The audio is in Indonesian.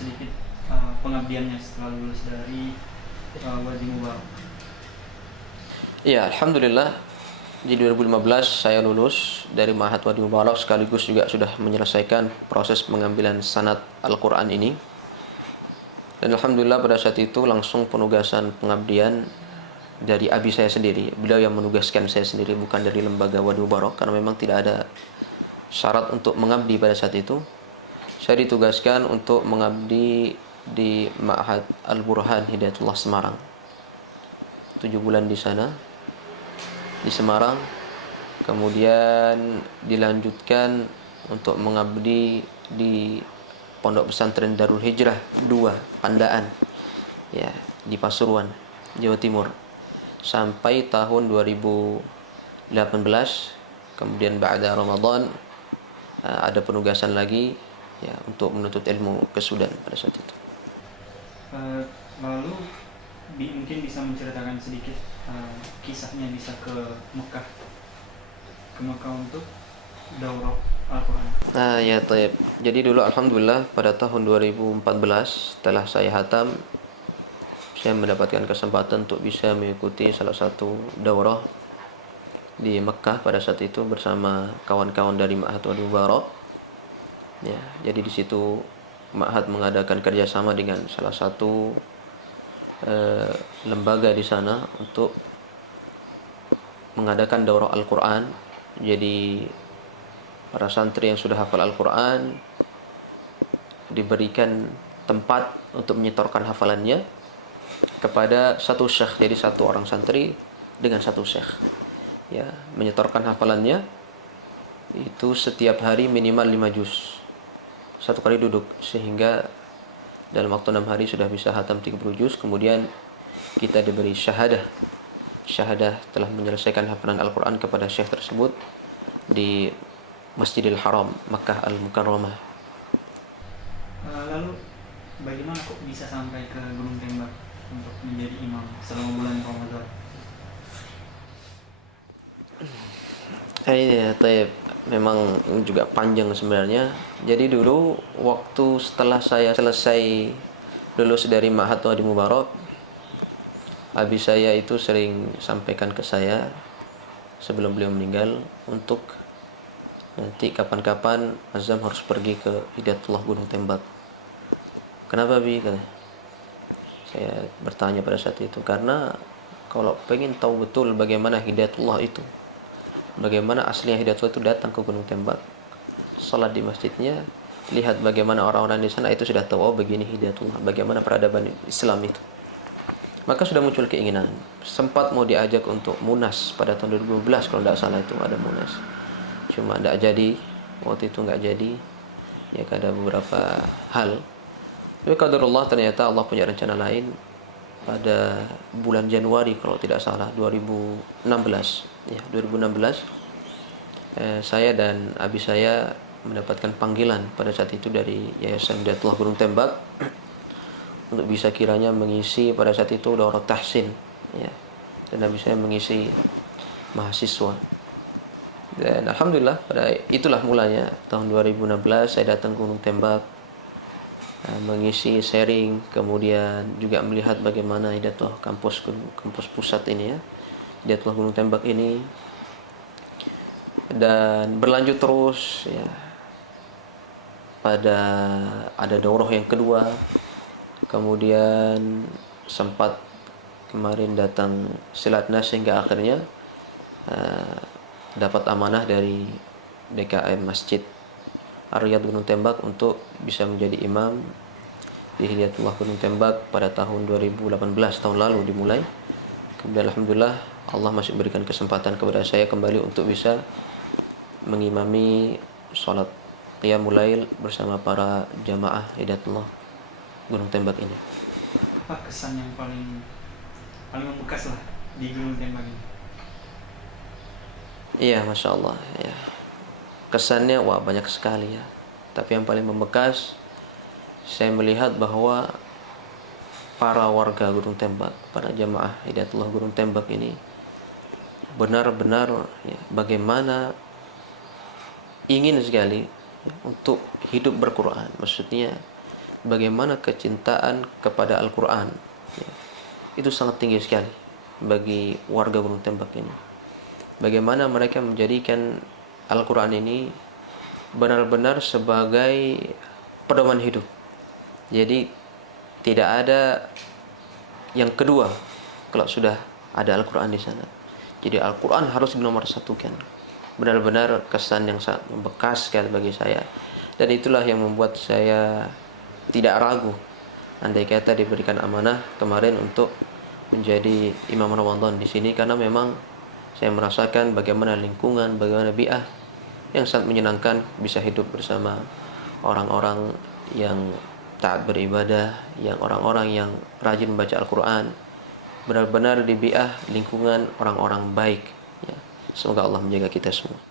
sedikit pengabdiannya setelah lulus dari Wadi Mubarak. Ya, alhamdulillah di 2015 saya lulus dari Ma'had Wadi Mubarak, sekaligus juga sudah menyelesaikan proses pengambilan sanad Al-Quran ini. Dan alhamdulillah pada saat itu langsung penugasan pengabdian dari abi saya sendiri. Beliau yang menugaskan saya sendiri, bukan dari lembaga Wadi Mubarak, karena memang tidak ada syarat untuk mengabdi pada saat itu. Saya ditugaskan untuk mengabdi di Ma'had Al-Burhan Hidayatullah Semarang. 7 bulan di sana, di Semarang. Kemudian dilanjutkan untuk mengabdi di Pondok Pesantren Darul Hijrah 2 Pandaan, ya, di Pasuruan, Jawa Timur, sampai tahun 2018. Kemudian ba'da Ramadan ada penugasan lagi, ya, untuk menuntut ilmu ke Sudan pada saat itu. Lalu mungkin bisa menceritakan sedikit kisahnya bisa ke Mekah untuk daurah Al-Quran. Ya, taib. Jadi dulu alhamdulillah pada tahun 2014 setelah saya hatam, saya mendapatkan kesempatan untuk bisa mengikuti salah satu daurah di Mekah pada saat itu bersama kawan-kawan dari Ma'had Wadi Mubarak. Ya, jadi di situ Ma'had mengadakan kerjasama dengan salah satu lembaga di sana untuk mengadakan daurah Al-Quran. Jadi para santri yang sudah hafal Al-Quran diberikan tempat untuk menyetorkan hafalannya kepada satu syekh. Jadi satu orang santri dengan satu syekh, ya, menyetorkan hafalannya itu setiap hari minimal 5 juz satu kali duduk, sehingga dalam waktu 6 hari sudah bisa hatam 30 juz. Kemudian kita diberi syahadah telah menyelesaikan hafalan Al-Quran kepada syekh tersebut di Masjidil Haram Makkah Al-Mukarramah. Lalu bagaimana kok bisa sampai ke Gunung Tembak untuk menjadi imam selama bulan Ramadan? Ya, taib. Memang juga panjang sebenarnya. Jadi dulu waktu setelah saya selesai lulus dari Ma'had Wadi Mubarak, abi saya itu sering sampaikan ke saya sebelum beliau meninggal, untuk nanti kapan-kapan Azam harus pergi ke Hidayatullah Gunung Tembak. Kenapa, Bi? Saya bertanya pada saat itu, karena kalau pengen tahu betul bagaimana Hidayatullah itu, bagaimana aslinya Hidayatullah itu, datang ke Gunung Tembak, salat di masjidnya, lihat bagaimana orang-orang di sana, itu sudah tahu, oh begini Hidayatullah, bagaimana peradaban Islam itu. Maka sudah muncul keinginan. Sempat mau diajak untuk Munas pada tahun 2012 kalau tidak salah, itu ada Munas, cuma tidak jadi. Waktu itu nggak jadi, ya, ada beberapa hal. Tapi qadarullah, ternyata Allah punya rencana lain. Pada bulan Januari kalau tidak salah 2016, ya, 2016, saya dan abi saya mendapatkan panggilan pada saat itu dari Yayasan Hidayatullah Gunung Tembak untuk bisa kiranya mengisi pada saat itu daurah tahsin, ya, dan abi saya mengisi mahasiswa. Dan alhamdulillah pada itulah mulanya tahun 2016 saya datang ke Gunung Tembak, mengisi sharing, kemudian juga melihat bagaimana Hidayatullah kampus pusat ini, ya, Hidayatullah Gunung Tembak ini, dan berlanjut terus, ya, pada ada daurah yang kedua. Kemudian sempat kemarin datang silatnas, sehingga akhirnya dapat amanah dari DKM Masjid Ar-Riyad Gunung Tembak untuk bisa menjadi imam di Hidayatullah Gunung Tembak pada tahun 2018, tahun lalu dimulai. Kemudian alhamdulillah Allah masih berikan kesempatan kepada saya kembali untuk bisa mengimami sholat qiyamul lail bersama para jamaah Hidayatullah Gunung Tembak ini. Apa kesan yang paling membekas lah di Gunung Tembak ini? Iya, Masya Allah, ya. Kesannya banyak sekali, ya. Tapi yang paling membekas, saya melihat bahwa para warga Gunung Tembak, para jamaah Hidayatullah Gunung Tembak ini benar-benar, ya, bagaimana ingin sekali, ya, untuk hidup berquran. Maksudnya bagaimana kecintaan kepada Al-Quran. Ya, itu sangat tinggi sekali bagi warga Gunung Tembak ini. Bagaimana mereka menjadikan Al-Quran ini benar-benar sebagai pedoman hidup. Jadi tidak ada yang kedua kalau sudah ada Al-Quran di sana. Jadi Al-Quran harus dinomorsatukan. Benar-benar kesan yang sangat membekas sekali bagi saya. Dan itulah yang membuat saya tidak ragu andai kata diberikan amanah kemarin untuk menjadi imam Ramadan di sini, karena memang saya merasakan bagaimana lingkungan, bagaimana bi'ah yang sangat menyenangkan bisa hidup bersama orang-orang yang taat beribadah, yang orang-orang yang rajin membaca Al-Quran, benar-benar di bi'ah lingkungan orang-orang baik. Ya. Semoga Allah menjaga kita semua.